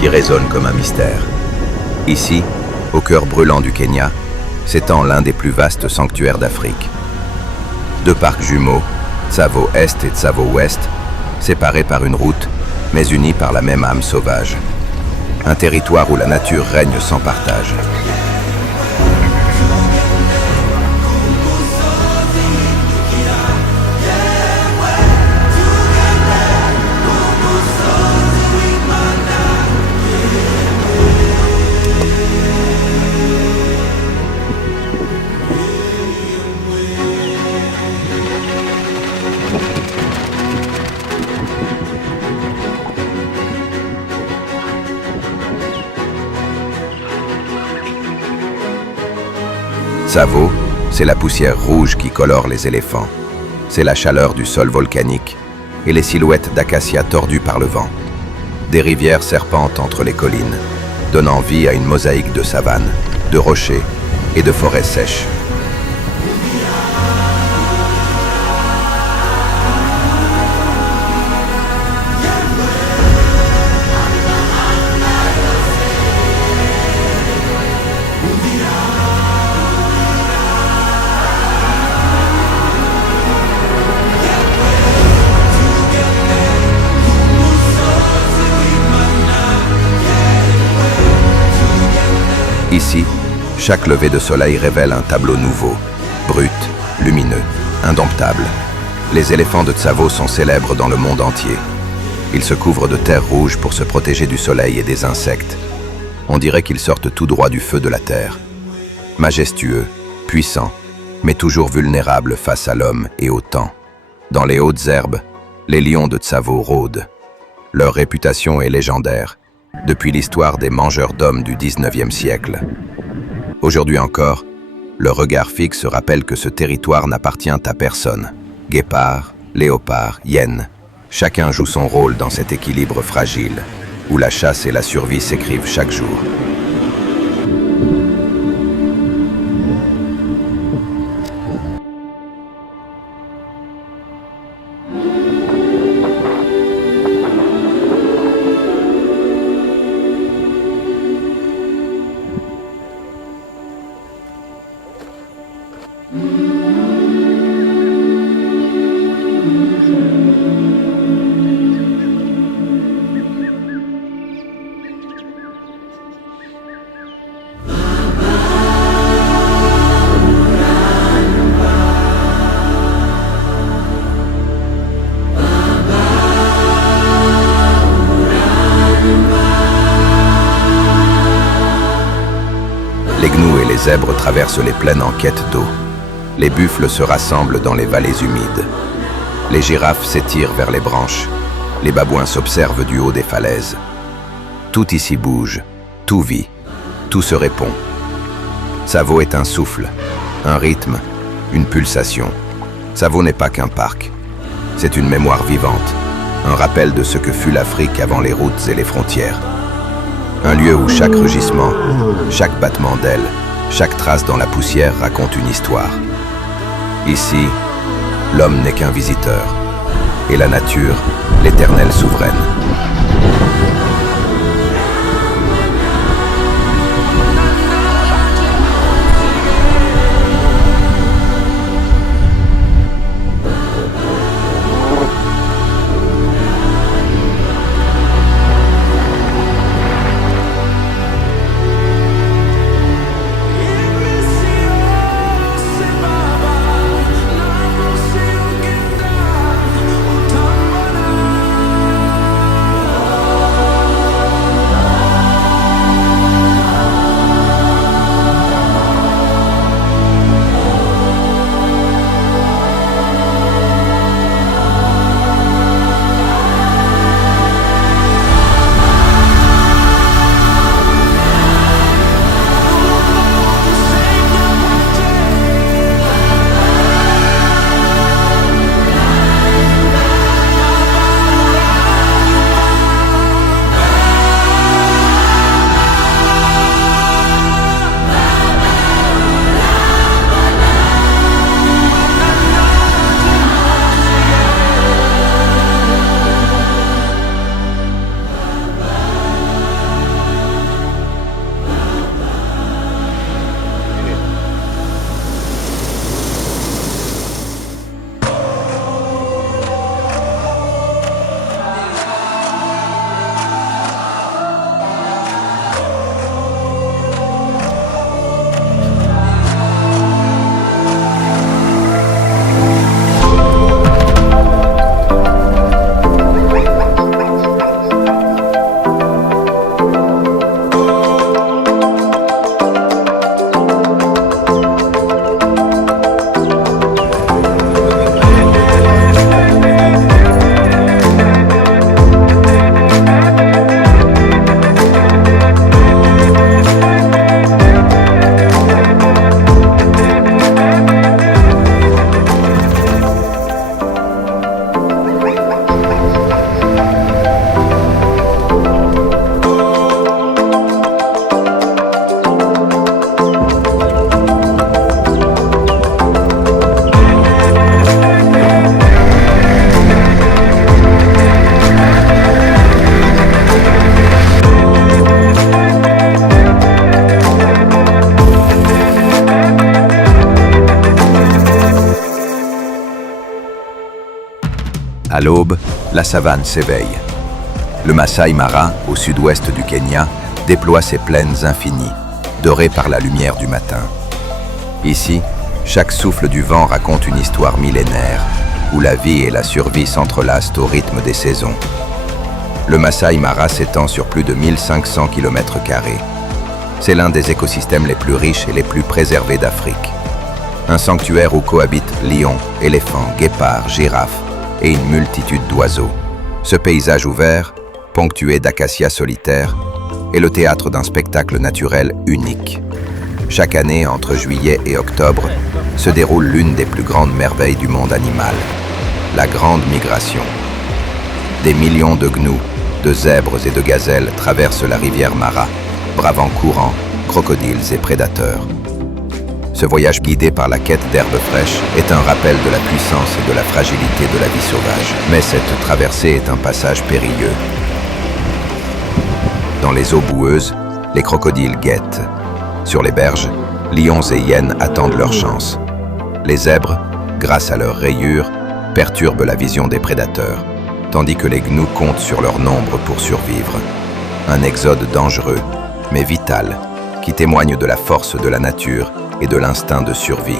qui résonne comme un mystère. Ici, au cœur brûlant du Kenya, s'étend l'un des plus vastes sanctuaires d'Afrique. Deux parcs jumeaux, Tsavo Est et Tsavo Ouest, séparés par une route, mais unis par la même âme sauvage. Un territoire où la nature règne sans partage. Tsavo, c'est la poussière rouge qui colore les éléphants. C'est la chaleur du sol volcanique et les silhouettes d'acacias tordues par le vent. Des rivières serpentent entre les collines, donnant vie à une mosaïque de savanes, de rochers et de forêts sèches. Ici, chaque lever de soleil révèle un tableau nouveau, brut, lumineux, indomptable. Les éléphants de Tsavo sont célèbres dans le monde entier. Ils se couvrent de terre rouge pour se protéger du soleil et des insectes. On dirait qu'ils sortent tout droit du feu de la terre. Majestueux, puissants, mais toujours vulnérables face à l'homme et au temps. Dans les hautes herbes, les lions de Tsavo rôdent. Leur réputation est légendaire, depuis l'histoire des mangeurs d'hommes du 19e siècle. Aujourd'hui encore, le regard fixe rappelle que ce territoire n'appartient à personne. Guépard, léopard, hyène, chacun joue son rôle dans cet équilibre fragile, où la chasse et la survie s'écrivent chaque jour. Les gnous et les zèbres traversent les plaines en quête d'eau. Les buffles se rassemblent dans les vallées humides. Les girafes s'étirent vers les branches. Les babouins s'observent du haut des falaises. Tout ici bouge, tout vit, tout se répond. Tsavo est un souffle, un rythme, une pulsation. Tsavo n'est pas qu'un parc. C'est une mémoire vivante, un rappel de ce que fut l'Afrique avant les routes et les frontières. Un lieu où chaque rugissement, chaque battement d'aile, chaque trace dans la poussière raconte une histoire. Ici, l'homme n'est qu'un visiteur, et la nature, l'éternelle souveraine. À l'aube, la savane s'éveille. Le Masai Mara, au sud-ouest du Kenya, déploie ses plaines infinies, dorées par la lumière du matin. Ici, chaque souffle du vent raconte une histoire millénaire, où la vie et la survie s'entrelacent au rythme des saisons. Le Masai Mara s'étend sur plus de 1500 km². C'est l'un des écosystèmes les plus riches et les plus préservés d'Afrique. Un sanctuaire où cohabitent lions, éléphants, guépards, girafes et une multitude d'oiseaux. Ce paysage ouvert, ponctué d'acacias solitaires, est le théâtre d'un spectacle naturel unique. Chaque année, entre juillet et octobre, se déroule l'une des plus grandes merveilles du monde animal, la Grande Migration. Des millions de gnous, de zèbres et de gazelles traversent la rivière Mara, bravant courants, crocodiles et prédateurs. Ce voyage guidé par la quête d'herbes fraîches est un rappel de la puissance et de la fragilité de la vie sauvage. Mais cette traversée est un passage périlleux. Dans les eaux boueuses, les crocodiles guettent. Sur les berges, lions et hyènes attendent leur chance. Les zèbres, grâce à leurs rayures, perturbent la vision des prédateurs, tandis que les gnous comptent sur leur nombre pour survivre. Un exode dangereux, mais vital, qui témoigne de la force de la nature et de l'instinct de survie.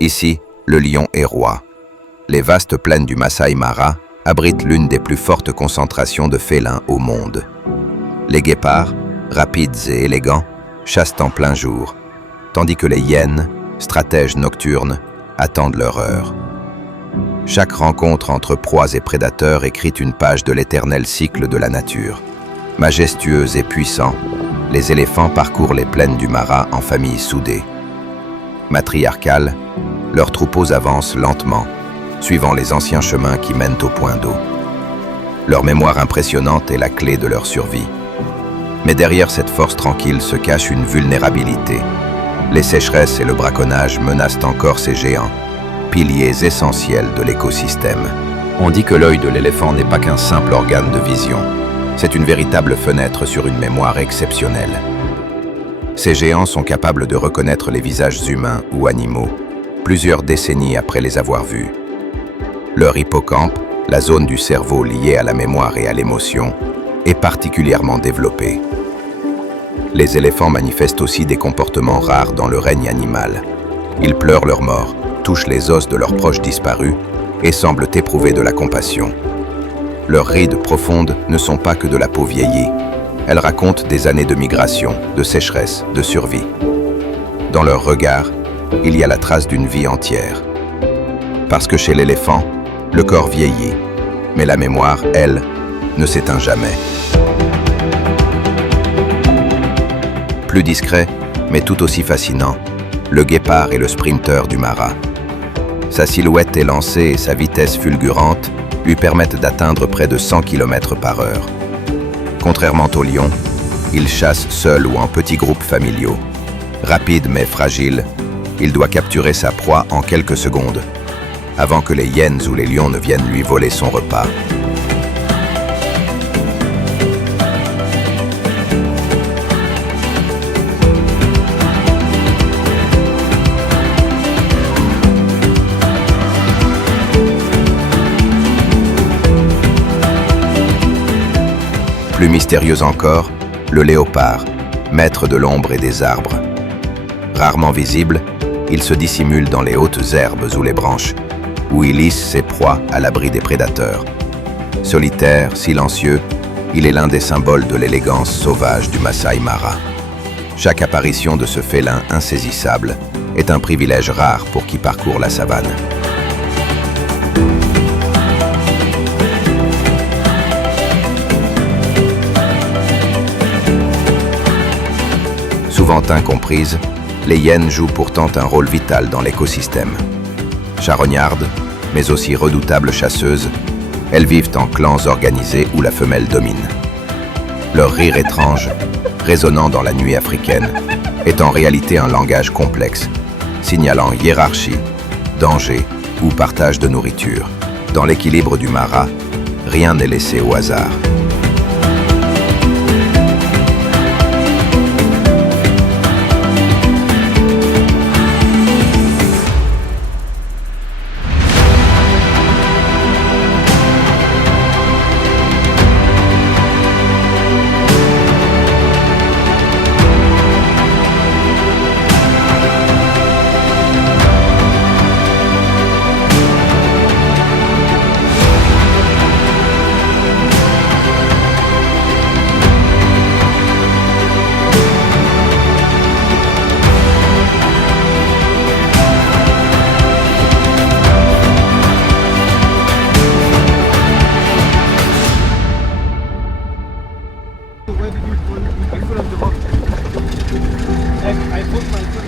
Ici, le lion est roi. Les vastes plaines du Masai Mara abritent l'une des plus fortes concentrations de félins au monde. Les guépards, rapides et élégants, chassent en plein jour, tandis que les hyènes, stratèges nocturnes, attendent leur heure. Chaque rencontre entre proies et prédateurs écrit une page de l'éternel cycle de la nature. Majestueux et puissants, les éléphants parcourent les plaines du Mara en familles soudées. Matriarcales, leurs troupeaux avancent lentement, suivant les anciens chemins qui mènent au point d'eau. Leur mémoire impressionnante est la clé de leur survie. Mais derrière cette force tranquille se cache une vulnérabilité. Les sécheresses et le braconnage menacent encore ces géants, piliers essentiels de l'écosystème. On dit que l'œil de l'éléphant n'est pas qu'un simple organe de vision. C'est une véritable fenêtre sur une mémoire exceptionnelle. Ces géants sont capables de reconnaître les visages humains ou animaux, plusieurs décennies après les avoir vus. Leur hippocampe, la zone du cerveau liée à la mémoire et à l'émotion, est particulièrement développée. Les éléphants manifestent aussi des comportements rares dans le règne animal. Ils pleurent leur mort, touchent les os de leurs proches disparus et semblent éprouver de la compassion. Leurs rides profondes ne sont pas que de la peau vieillie. Elles racontent des années de migration, de sécheresse, de survie. Dans leur regard, il y a la trace d'une vie entière. Parce que chez l'éléphant, le corps vieillit, mais la mémoire, elle, ne s'éteint jamais. Plus discret, mais tout aussi fascinant, le guépard est le sprinter du Mara. Sa silhouette élancée et sa vitesse fulgurante lui permettent d'atteindre près de 100 km/h. Contrairement au lion, il chasse seul ou en petits groupes familiaux. Rapide mais fragile, il doit capturer sa proie en quelques secondes, avant que les hyènes ou les lions ne viennent lui voler son repas. Plus mystérieux encore, le léopard, maître de l'ombre et des arbres. Rarement visible, il se dissimule dans les hautes herbes ou les branches, où il hisse ses proies à l'abri des prédateurs. Solitaire, silencieux, il est l'un des symboles de l'élégance sauvage du Masai Mara. Chaque apparition de ce félin insaisissable est un privilège rare pour qui parcourt la savane. Longtemps incomprises, les hyènes jouent pourtant un rôle vital dans l'écosystème. Charognardes, mais aussi redoutables chasseuses, elles vivent en clans organisés où la femelle domine. Leur rire étrange, résonnant dans la nuit africaine, est en réalité un langage complexe, signalant hiérarchie, danger ou partage de nourriture. Dans l'équilibre du Mara, rien n'est laissé au hasard. Where did you pull in front of the box? I put my foot.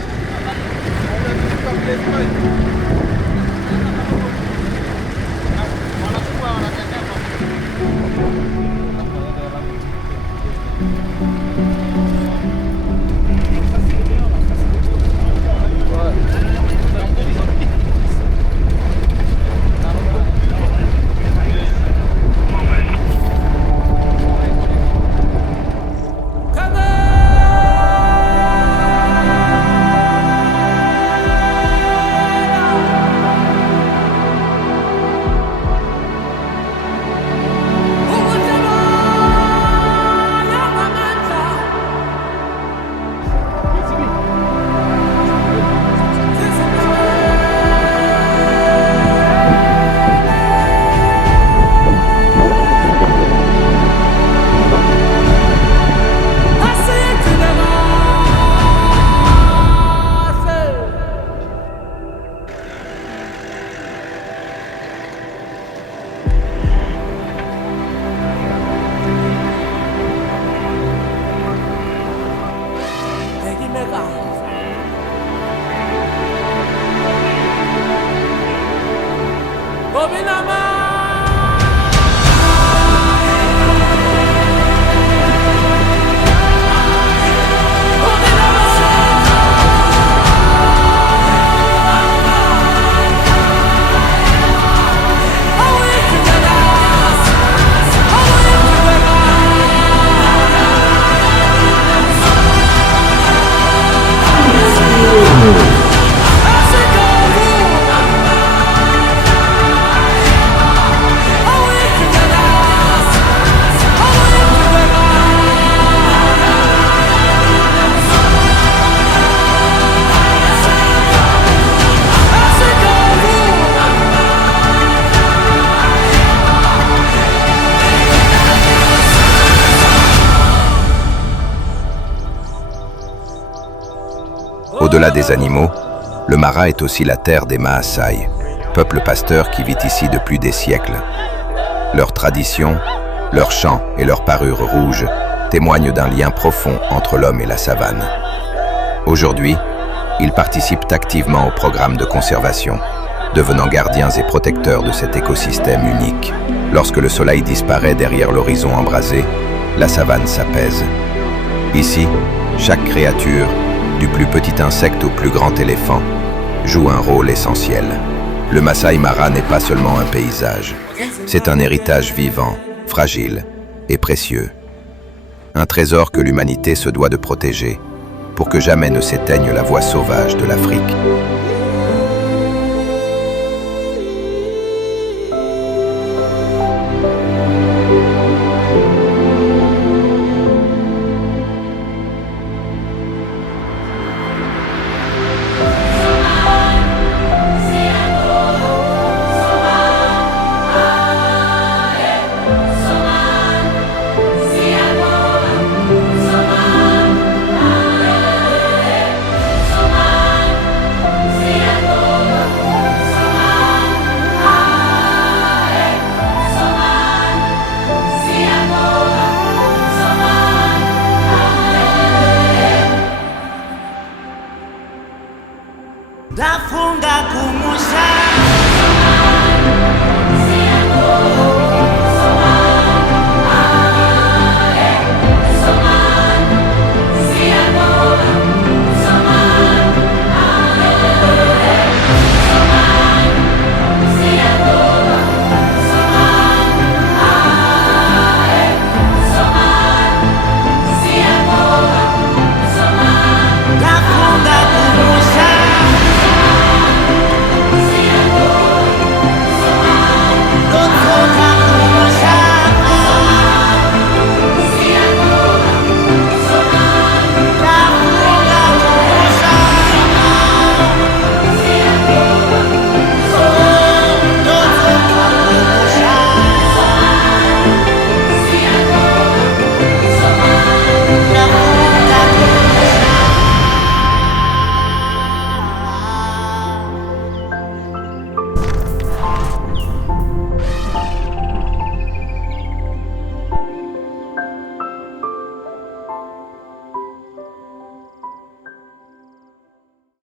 Au-delà des animaux, le Mara est aussi la terre des Maasai, peuple pasteur qui vit ici depuis des siècles. Leurs traditions, leurs chants et leurs parures rouges témoignent d'un lien profond entre l'homme et la savane. Aujourd'hui, ils participent activement au programme de conservation, devenant gardiens et protecteurs de cet écosystème unique. Lorsque le soleil disparaît derrière l'horizon embrasé, la savane s'apaise. Ici, chaque créature, du plus petit insecte au plus grand éléphant, joue un rôle essentiel. Le Masai Mara n'est pas seulement un paysage, c'est un héritage vivant, fragile et précieux. Un trésor que l'humanité se doit de protéger, pour que jamais ne s'éteigne la voix sauvage de l'Afrique.